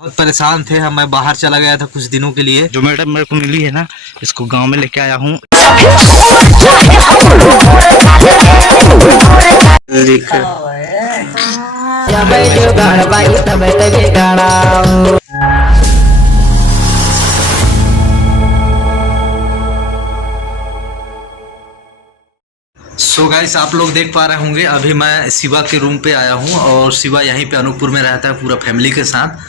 बहुत परेशान थे हम। मैं बाहर चला गया था कुछ दिनों के लिए। जो मैडम मेरे को मिली है ना, इसको गांव में लेके आया हूँ। सो गाइस, आप लोग देख पा रहे होंगे अभी मैं शिवा के रूम पे आया हूँ और शिवा यहीं पे अनूपपुर में रहता है पूरा फैमिली के साथ।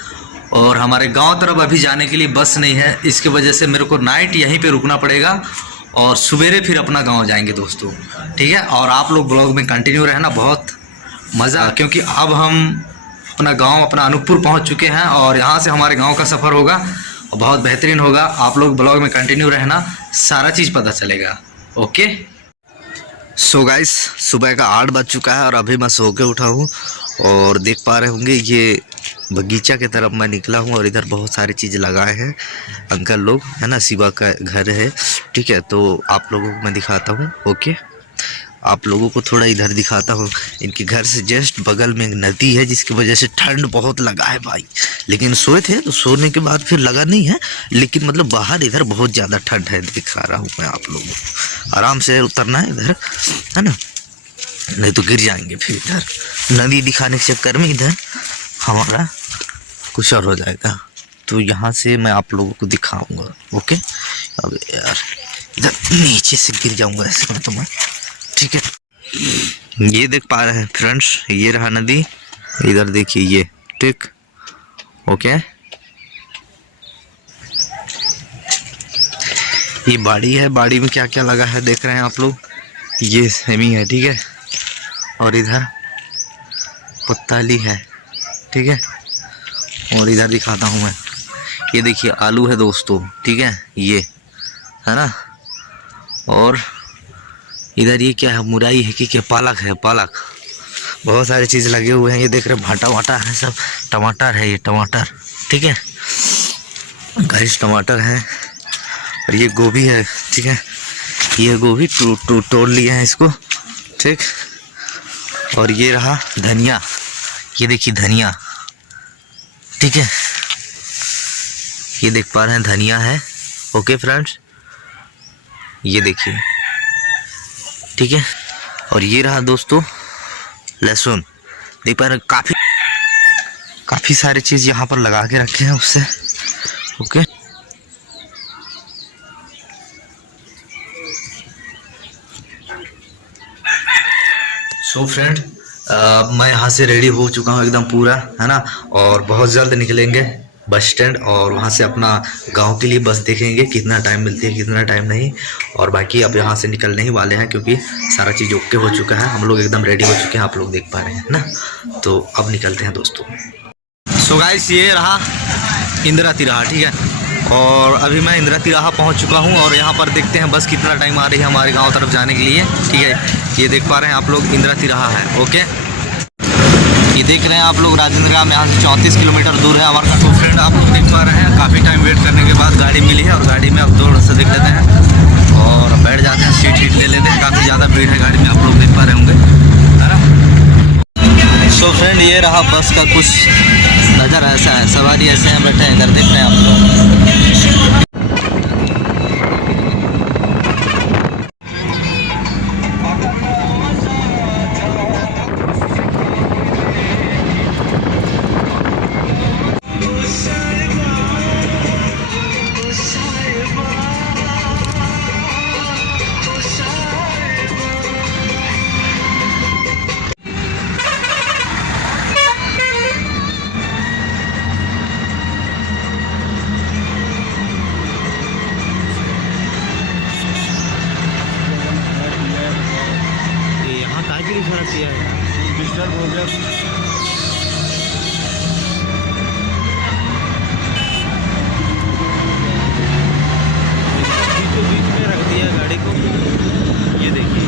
और हमारे गांव तरफ अभी जाने के लिए बस नहीं है, इसकी वजह से मेरे को नाइट यहीं पे रुकना पड़ेगा और सवेरे फिर अपना गांव जाएंगे दोस्तों, ठीक है। और आप लोग ब्लॉग में कंटिन्यू रहना, बहुत मज़ा, क्योंकि अब हम अपना गाँव अपना अनूपपुर पहुँच चुके हैं और यहाँ से हमारे गाँव का सफ़र होगा और बहुत बेहतरीन होगा। आप लोग ब्लॉग में कंटिन्यू रहना, सारा चीज़ पता चलेगा। ओके। सो गाइस, सुबह का 8 बज चुका है और अभी मैं सो के उठा हूँ और देख पा रहे होंगे ये बगीचा की तरफ मैं निकला हूँ और इधर बहुत सारी चीज़ लगाए हैं अंकल लोग, है ना। शिवा का घर है, ठीक है। तो आप लोगों को मैं दिखाता हूँ। ओके, आप लोगों को थोड़ा इधर दिखाता हूँ। इनके घर से जस्ट बगल में एक नदी है जिसकी वजह से ठंड बहुत लगा है भाई। लेकिन सोए थे तो सोने के बाद फिर लगा नहीं है, लेकिन मतलब बाहर इधर बहुत ज़्यादा ठंड है। दिखा रहा हूँ मैं आप लोगों को, आराम से उतरना है इधर, है ना, नहीं तो गिर जाएंगे फिर। इधर नदी दिखाने के चक्कर में इधर हमारा कुछ और हो जाएगा, तो यहाँ से मैं आप लोगों को दिखाऊंगा। ओके। अब यार इधर नीचे से गिर जाऊंगा ऐसे में तो मैं, ठीक है। ये देख पा रहे हैं फ्रेंड्स, ये रहा नदी, इधर देखिए ये, ठीक। ओके, ये बाड़ी है, बाड़ी में क्या क्या लगा है देख रहे हैं आप लोग। ये सेमी है, ठीक है, और इधर पत्ताली है, ठीक है। और इधर दिखाता हूँ मैं, ये देखिए आलू है दोस्तों, ठीक है, ये है ना। और इधर ये क्या है, मुरई है कि क्या, पालक है, पालक। बहुत सारी चीज़ लगे हुए हैं। ये देख रहे हैं भाटा वाटा है सब, टमाटर है, ये टमाटर, ठीक है गाइस, टमाटर है। और ये गोभी है, ठीक है, ये गोभी तोड़ लिए हैं इसको, ठीक। और ये रहा धनिया, ये देखिए धनिया, ठीक है, ये देख पा रहे हैं धनिया है। ओके फ्रेंड्स, ये देखिए, ठीक है। और ये रहा दोस्तों लहसुन, देख पा रहे हैं, काफ़ी सारी चीज़ यहाँ पर लगा के रखे हैं उससे। ओके, सो फ्रेंड, मैं यहाँ से रेडी हो चुका हूँ एकदम पूरा, है ना। और बहुत जल्द निकलेंगे बस स्टैंड और वहाँ से अपना गांव के लिए बस देखेंगे कितना टाइम मिलती है कितना टाइम नहीं। और बाकी अब यहाँ से निकलने ही वाले हैं क्योंकि सारा चीज़ ओके हो चुका है, हम लोग एकदम रेडी हो चुके हैं, आप लोग देख पा रहे हैं ना। तो अब निकलते हैं दोस्तों। सो गाइस, ये रहा इंदिरा तिराहा, ठीक है। और अभी मैं इंदिरा तिराहा पहुँच चुका हूँ और यहाँ पर देखते हैं बस कितना टाइम आ रही है हमारे गाँव तरफ जाने के लिए, ठीक है। ये देख पा रहे हैं आप लोग इंदिरा तिराहा है। ओके, ये देख रहे हैं आप लोग राजेंद्र ग्राम यहाँ से 34 किलोमीटर दूर है हमारा। तो फ्रेंड आप लोग देख पा रहे हैं, काफ़ी टाइम वेट करने के बाद गाड़ी मिली है और गाड़ी में अब दौड़ से देख लेते हैं और बैठ जाते हैं, सीट ले लेते हैं। काफ़ी ज़्यादा भीड़ है गाड़ी में, आप लोग देख पा रहे होंगे, है ना। सो फ्रेंड, ये रहा बस का कुछ नज़र ऐसा है, सवारी ऐसे हैं बैठे हैं, इधर देख रहे हैं आप लोग। डिस्टर्ब हो गया, बीच में रख दिया गाड़ी को, ये देखिए।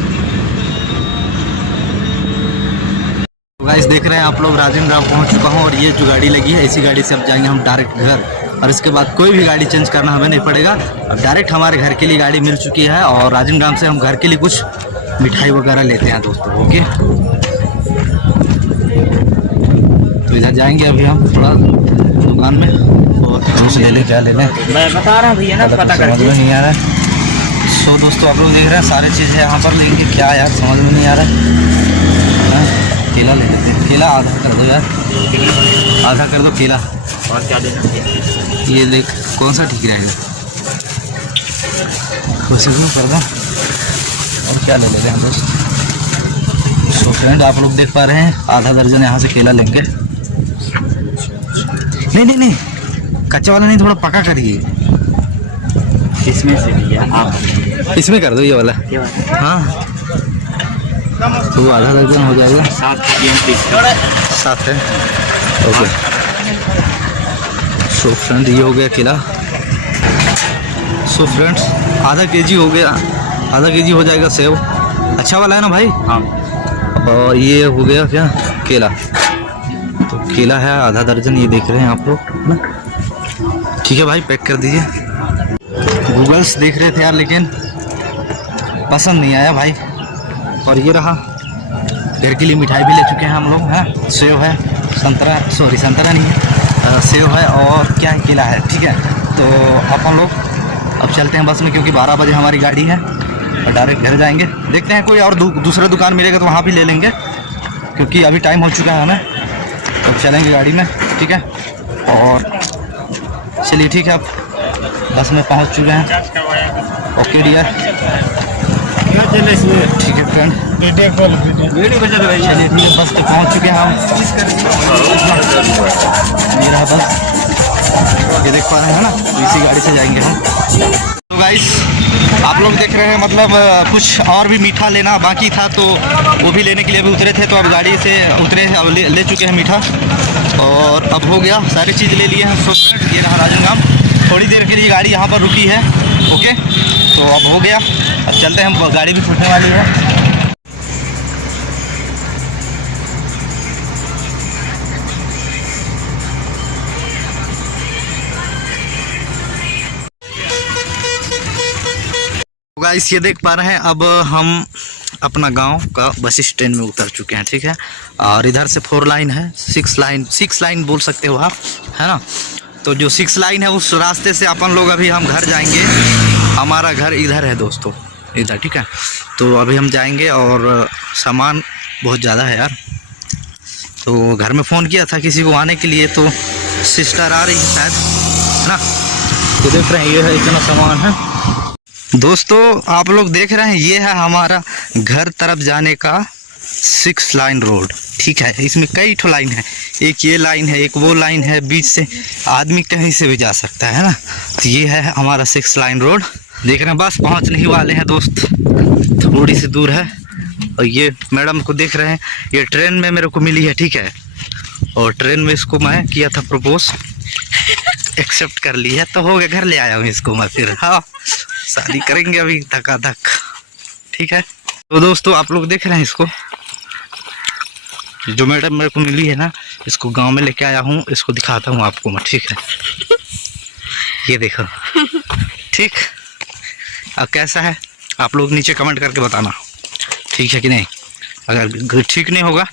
गाइस देख रहे हैं आप लोग, राजेंद्र ग्राम पहुंच चुका हूं और ये जो गाड़ी लगी है इसी गाड़ी से अब जाएंगे हम डायरेक्ट घर, और इसके बाद कोई भी गाड़ी चेंज करना हमें नहीं पड़ेगा। अब डायरेक्ट हमारे घर के लिए गाड़ी मिल चुकी है और राजेंद्र ग्राम से हम घर के लिए कुछ मिठाई वगैरह लेते हैं दोस्तों। ओके, तो इधर जाएंगे अभी हम थोड़ा दुकान में और जूस ले ले, क्या ले लें मैं बता रहा हूँ भैया ना, पता समझ करके। में नहीं आ रहा है। सो दोस्तों आप लोग देख रहे हैं सारी चीज़ें यहाँ पर लेंगे, क्या यार समझ में नहीं आ रहा है। केला ले लेते हैं, केला आधा कर दो यार, आधा कर दो केला। और क्या लेना? ये ले, कौन सा ठीक रहेगा? कोशिश में कर दो। और क्या ले लेते हैं दोस्त? सो फ्रेंड आप लोग देख पा रहे हैं आधा दर्जन यहाँ से केला लेंगे। नहीं नहीं नहीं, कच्चा वाला नहीं, थोड़ा पका करिए। इसमें से भैया आप इसमें कर दो ये वाला। हाँ तो वो आधा दर्जन हो जाएगा। 7 है ओके। सो फ्रेंड ये हो गया केला। सो फ्रेंड्स आधा केजी हो गया, आधा केजी हो जाएगा सेव। अच्छा वाला है ना भाई? हाँ। और ये हो गया क्या केला, तो केला है आधा दर्जन, ये देख रहे हैं आप लोग ना। ठीक है भाई पैक कर दीजिए। गूगल्स देख रहे थे यार लेकिन पसंद नहीं आया भाई। और ये रहा, घर के लिए मिठाई भी ले चुके हैं हम लोग, हैं सेव है, संतरा, सॉरी संतरा नहीं है, सेव है और क्या है, केला है। ठीक है तो अपन लोग अब चलते हैं बस में, क्योंकि 12 बजे हमारी गाड़ी है और डायरेक्ट घर जाएंगे। देखते हैं कोई और दूसरा दुकान मिलेगा तो वहाँ भी ले लेंगे, क्योंकि अभी टाइम हो चुका है हमें। अब चलेंगे गाड़ी में, ठीक है। और चलिए ठीक है, अब बस में पहुँच चुके हैं। ओके डियर, ठीक है फ्रेंड, चलिए ठीक है, बस पे पहुँच चुके हैं हम। मेरा बस ये देख पा रहे हैं ना, इसी गाड़ी से जाएंगे हम। तो गाइस आप लोग देख रहे हैं मतलब कुछ और भी मीठा लेना बाकी था, तो वो भी लेने के लिए अभी उतरे थे, तो अब गाड़ी से उतरे हैं, अब ले चुके हैं मीठा और अब हो गया, सारी चीज़ ले लिए हैं। सो फ्रेंड ये रहा राजनगाम, थोड़ी देर के लिए गाड़ी यहाँ पर रुकी है। ओके तो अब हो गया, अब चलते हैं, हम गाड़ी भी छूटने वाली है। गाइस ये देख पा रहे हैं अब हम अपना गांव का बस स्टैंड में उतर चुके हैं, ठीक है। और इधर से 4 लाइन है, 6 लाइन बोल सकते हो आप, है ना। तो जो 6 लाइन है उस रास्ते से अपन लोग अभी हम घर जाएंगे। हमारा घर इधर है दोस्तों, इधर, ठीक है। तो अभी हम जाएंगे और सामान बहुत ज़्यादा है यार, तो घर में फ़ोन किया था किसी को आने के लिए, तो सिस्टर आ रही है शायद, है ना। तो देख रहे हैं ये है, इतना सामान है दोस्तों। आप लोग देख रहे हैं ये है हमारा घर तरफ जाने का 6 लाइन रोड, ठीक है। इसमें कई ठो लाइन है, एक ये लाइन है, एक वो लाइन है, बीच से आदमी कहीं से भी जा सकता है ना। तो ये है हमारा 6 लाइन रोड। देख रहे हैं बस पहुंचने ही वाले हैं दोस्त, थोड़ी सी दूर है। और ये मैडम को देख रहे हैं, ये ट्रेन में मेरे को मिली है, ठीक है। और ट्रेन में इसको मैं किया था प्रपोज, एक्सेप्ट कर ली है, तो हो गया, घर ले आया हूँ इसको मैं फिर। हाँ शादी करेंगे अभी धक्का-धक, ठीक है। तो दोस्तों आप लोग देख रहे हैं इसको, जो मैडम मेरे को मिली है ना, इसको गांव में लेके आया हूँ, इसको दिखाता हूँ आपको मैं, ठीक है। ये देखो, ठीक। अब कैसा है आप लोग नीचे कमेंट करके बताना, ठीक है कि नहीं। अगर ठीक नहीं होगा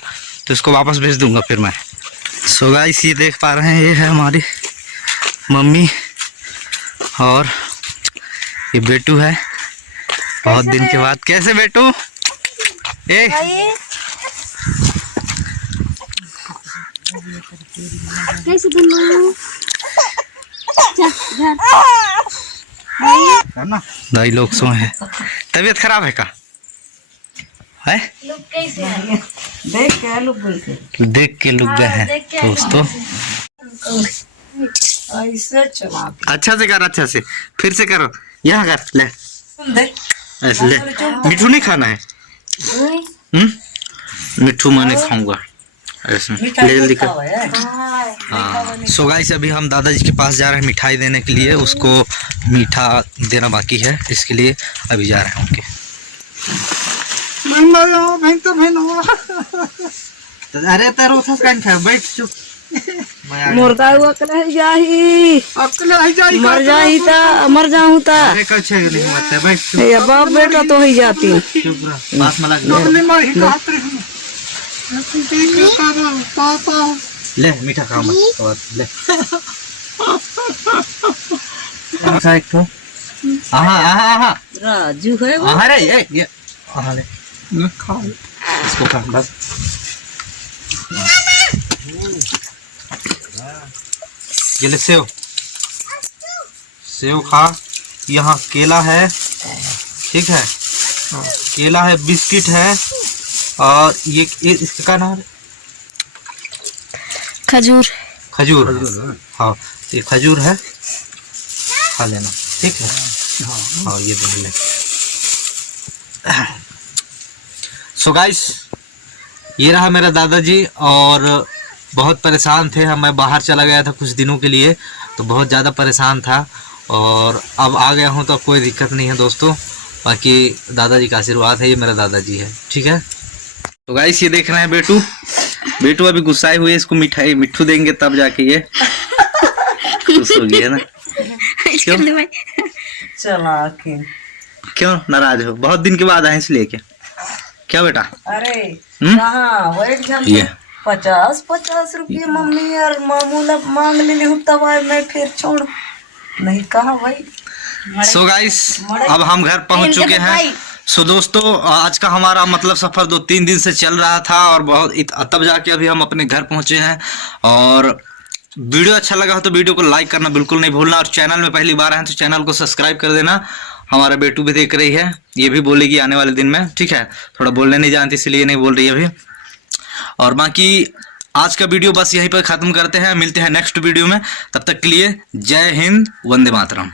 तो इसको वापस भेज दूंगा फिर मैं। सो गाइस ये देख पा रहे हैं, ये है हमारी मम्मी और ये बेटू है, बहुत दिन के बाद। कैसे बेटू? ए कैसे दाई लोग सो हैं, तबीयत खराब है का है? देख के लुक गए हैं दोस्तों। अच्छा से कर, अच्छा से, फिर से करो, यहाँ कर ले, ऐसे ले। मिठू नहीं खाना है? मिठू मैं नहीं खाऊंगा, ऐसे ले जल्दी कर। हाँ सो गाइस अभी हम दादाजी के पास जा रहे हैं मिठाई देने के लिए, उसको मीठा देना बाकी है, इसके लिए अभी जा रहे हैं उनके। अरे तारो था कान खा, बैठ चुप। मुर्दा हुआ कल जाही, मर जाही ता मर जाऊं ता। अरे कछ नहीं मत बैठ चुप। ये बाप बेटा तो ही जाती, चुप रह, बात मत लग। ले मीठा खा मत और ले खा एक तो आहा राजू है वो। रे ये आहा ले खा इसको खा बस। ये ले सेव सेव खा। यहाँ केला है, ठीक है, केला है, बिस्किट है, और ये इसका क्या नाम है? खजूर। खजूर, हाँ ये खजूर है, खा लेना, ठीक है। हाँ ये देख ले। सो गाइस, ये रहा मेरा दादाजी, और बहुत परेशान थे हम। मैं बाहर चला गया था कुछ दिनों के लिए, तो बहुत ज़्यादा परेशान था, और अब आ गया हूँ तो कोई दिक्कत नहीं है दोस्तों। बाकी दादाजी का आशीर्वाद है, ये मेरा दादाजी है, ठीक है। तो गाइस ये देख रहे हैं बेटू, बेटू अभी गुस्साए हुए, इसको मिठाई मिट्ठू देंगे तब जाके ये खुश होगी, है ना। क्यों चला के क्यों नाराज हो? बहुत दिन के बाद आए इसलिए क्या बेटा? अरे हम्म? कहाँ वो एकदम ये 50 रुपये मम्मी और मामूला मांग ले हूँ, तब आए मैं फिर छोड़ नहीं कहा भाई। सो गाइस अब हम घर पहुंच चुके हैं। सो दोस्तों आज का हमारा मतलब सफर 2-3 दिन से चल रहा था, और बहुत तब जाके अभी हम अपने घर पहुंचे हैं। और वीडियो अच्छा लगा हो तो वीडियो को लाइक करना बिल्कुल नहीं भूलना, और चैनल में पहली बार आए तो चैनल को सब्सक्राइब कर देना। हमारा बेटू भी देख रही है, ये भी बोलेगी आने वाले दिन में, ठीक है। थोड़ा बोलने नहीं जानती इसलिए नहीं बोल रही है अभी। और बाकी आज का वीडियो बस यहीं पर ख़त्म करते हैं, मिलते हैं नेक्स्ट वीडियो में। तब तक के लिए जय हिंद, वंदे मातरम।